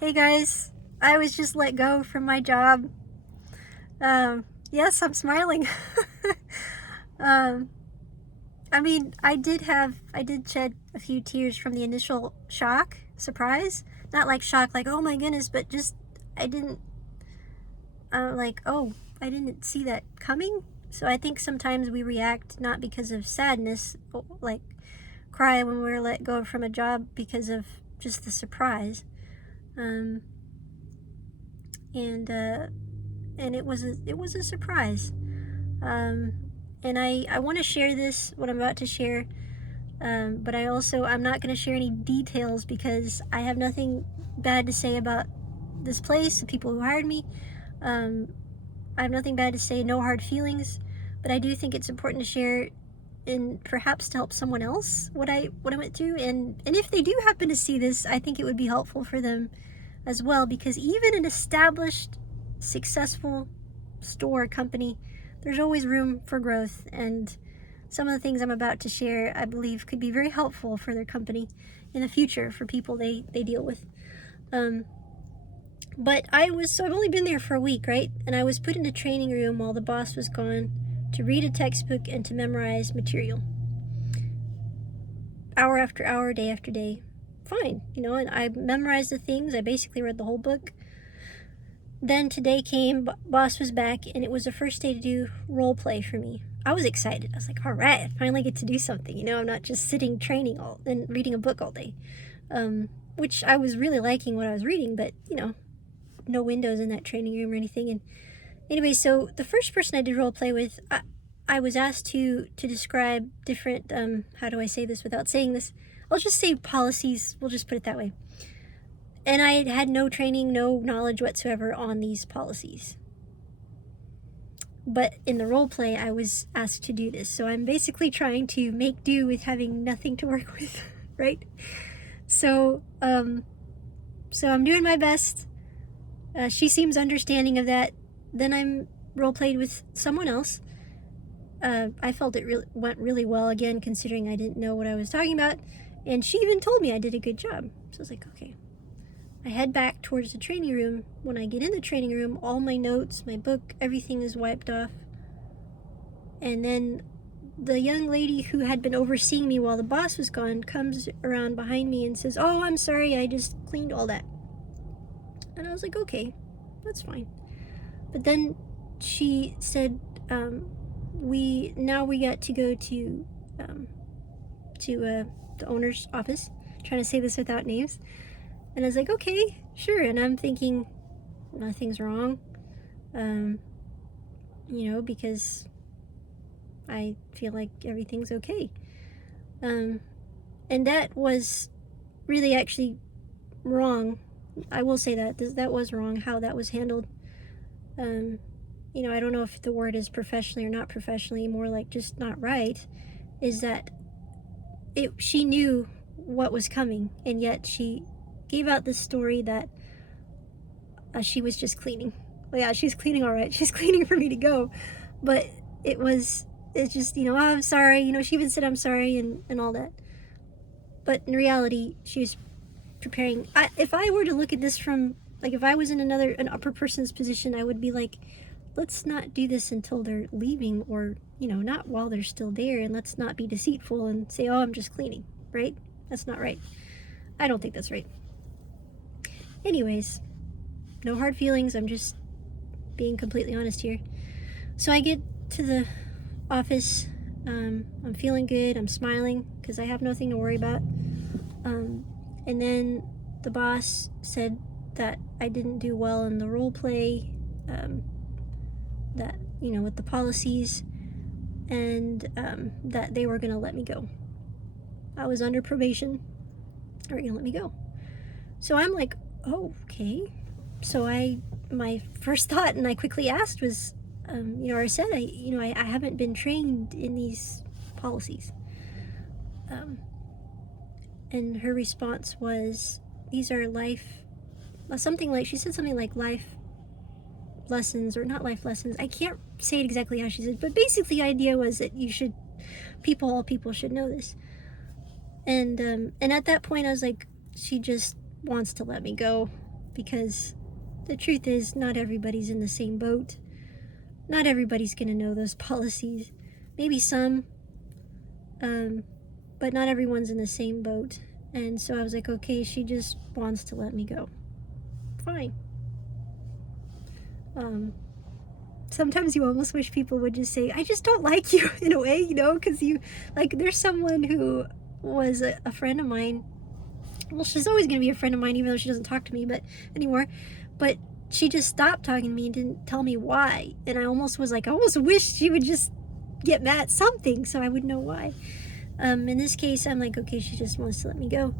Hey guys, I was just let go from my job. Yes, I'm smiling. um, I mean, I did shed a few tears from the initial shock, surprise. Not like shock, like, oh my goodness, but just, I didn't, oh, I didn't see that coming. So I think sometimes we react not because of sadness, like cry when we're let go from a job because of just the surprise. Um, and, uh, and it was a surprise. Um, and I want to share this, what I'm about to share, but I'm not going to share any details because I have nothing bad to say about this place, the people who hired me. I have nothing bad to say, no hard feelings, but I do think it's important to share and perhaps to help someone else what I went through. And if they do happen to see this, I think it would be helpful for them as well, because even an established, successful store company, there's always room for growth, and some of the things I'm about to share, I believe, could be very helpful for their company in the future for people they deal with. But I've only been there for a week, right? And I was put in a training room while the boss was gone to read a textbook and to memorize material. Hour after hour, day after day. Fine, and I memorized the things. I basically read the whole book. Then today came, boss was back, and it was the first day to do role play for me. I was excited. I was like, all right, I finally get to do something. I'm not just sitting training and reading a book all day. Which I was really liking what I was reading, but, no windows in that training room or anything. And anyway, so the first person I did role play with, I was asked to describe different, how do I say this without saying this? I'll just say policies. We'll just put it that way. And I had no training, no knowledge whatsoever on these policies. But in the role play, I was asked to do this. So I'm basically trying to make do with having nothing to work with, right? So I'm doing my best. She seems understanding of that. Then I'm role played with someone else. I felt it went really well, again, considering I didn't know what I was talking about. And she even told me I did a good job. So I was like, okay. I head back towards the training room. When I get in the training room, all my notes, my book, everything is wiped off. And then the young lady who had been overseeing me while the boss was gone comes around behind me and says, oh, I'm sorry, I just cleaned all that. And I was like, okay, that's fine. But then she said, we got to go to the owner's office. I'm trying to say this without names. And I was like, okay, sure. And I'm thinking nothing's wrong, because I feel like everything's okay. And that was really actually wrong. I will say that was wrong, how that was handled. I don't know if the word is professionally or not professionally, more like just not right, is that she knew what was coming, and yet she gave out this story that she was just cleaning. Well, yeah, she's cleaning all right. She's cleaning for me to go. But it's just, oh, I'm sorry. She even said I'm sorry and all that. But in reality, she was preparing. If I were to look at this from, like, if I was in an upper person's position, I would be like, let's not do this until they're leaving, or, not while they're still there, and let's not be deceitful and say, oh, I'm just cleaning, right? That's not right. I don't think that's right. Anyways, no hard feelings. I'm just being completely honest here. So I get to the office. I'm feeling good. I'm smiling because I have nothing to worry about. And then the boss said that I didn't do well in the role play, that, with the policies, and that they were going to let me go. I was under probation. They were going to let me go. So I'm like, oh, okay. So my first thought, and I quickly asked, was, I said, I haven't been trained in these policies. And her response was, these are she said something like life lessons, or not life lessons. I can't say it exactly how she said, but basically the idea was that all people should know this. And at that point I was like, she just wants to let me go, because the truth is, not everybody's in the same boat. Not everybody's going to know those policies. Maybe some, but not everyone's in the same boat. And so I was like, okay, she just wants to let me go. Fine. Sometimes you almost wish people would just say, I just don't like you, in a way, you know, because you, like, there's someone who was a friend of mine. Well, she's always going to be a friend of mine, even though she doesn't talk to me anymore. But she just stopped talking to me and didn't tell me why. And I almost was like, I almost wish she would just get mad at something so I would know why. In this case, I'm like, okay, she just wants to let me go.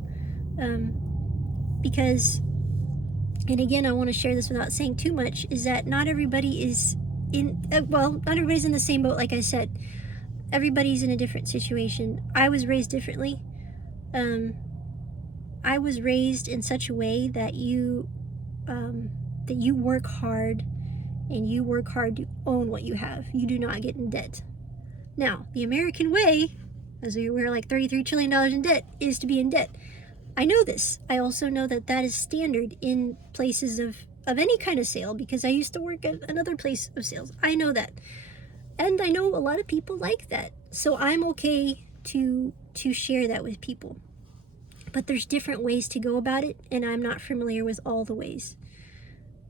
Because, and again, I want to share this without saying too much, is that not everybody is not everybody's in the same boat, like I said. Everybody's in a different situation. I was raised differently. I was raised in such a way that you work hard, and you work hard to own what you have. You do not get in debt. Now, the American way, as we're like $33 trillion in debt, is to be in debt. I know this. I also know that that is standard in places of any kind of sale, because I used to work at another place of sales. I know that. And I know a lot of people like that. So I'm okay to share that with people. But there's different ways to go about it, and I'm not familiar with all the ways.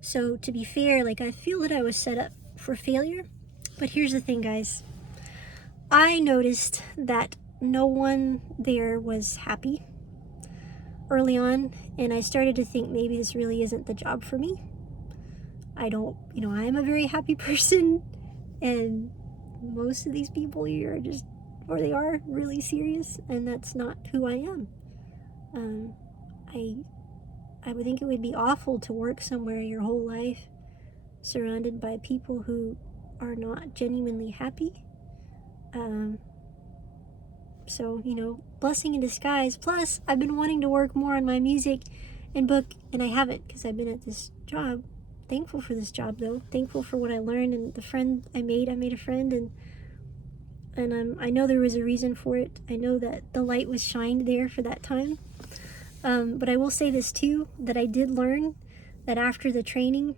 So to be fair, like, I feel that I was set up for failure. But here's the thing, guys. I noticed that no one there was happy early on, and I started to think maybe this really isn't the job for me. I am a very happy person, and most of these people here are just, or they are really serious, and that's not who I am. I would think it would be awful to work somewhere your whole life surrounded by people who are not genuinely happy. So, blessing in disguise. Plus, I've been wanting to work more on my music and book, and I haven't, because I've been at this job. Thankful for this job, though. Thankful for what I learned and the friend I made. I made a friend, and I know there was a reason for it. I know that the light was shined there for that time. But I will say this too, that I did learn that after the training,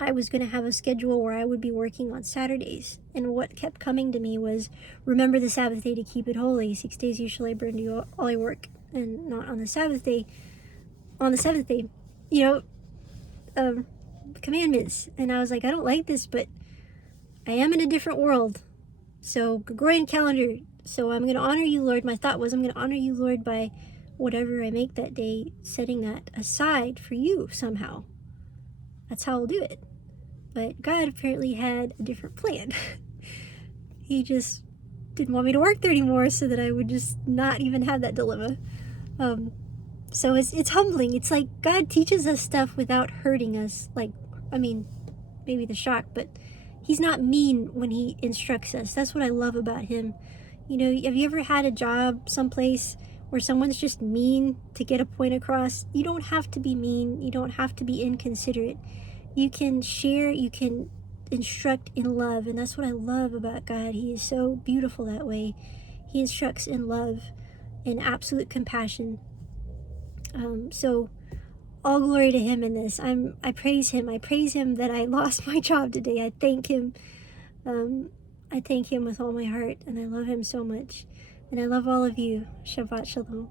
I was going to have a schedule where I would be working on Saturdays. And what kept coming to me was, remember the Sabbath day to keep it holy. 6 days you shall labor and do all your work, and not on the Sabbath day. On the seventh day, commandments. And I was like, I don't like this, but I am in a different world. So, Gregorian calendar. So I'm going to honor you, Lord. My thought was, I'm going to honor you, Lord, by whatever I make that day, setting that aside for you somehow. That's how I'll do it. But God apparently had a different plan. He just didn't want me to work there anymore, so that I would just not even have that dilemma. So it's humbling. It's like God teaches us stuff without hurting us. Like, maybe the shock, but He's not mean when He instructs us. That's what I love about Him. Have you ever had a job someplace where someone's just mean to get a point across? You don't have to be mean. You don't have to be inconsiderate. You can share, you can instruct in love, and that's what I love about God. He is so beautiful that way. He instructs in love and absolute compassion. So all glory to Him in this. I praise Him. I praise Him that I lost my job today. I thank Him. I thank Him with all my heart, and I love Him so much. And I love all of you. Shabbat Shalom.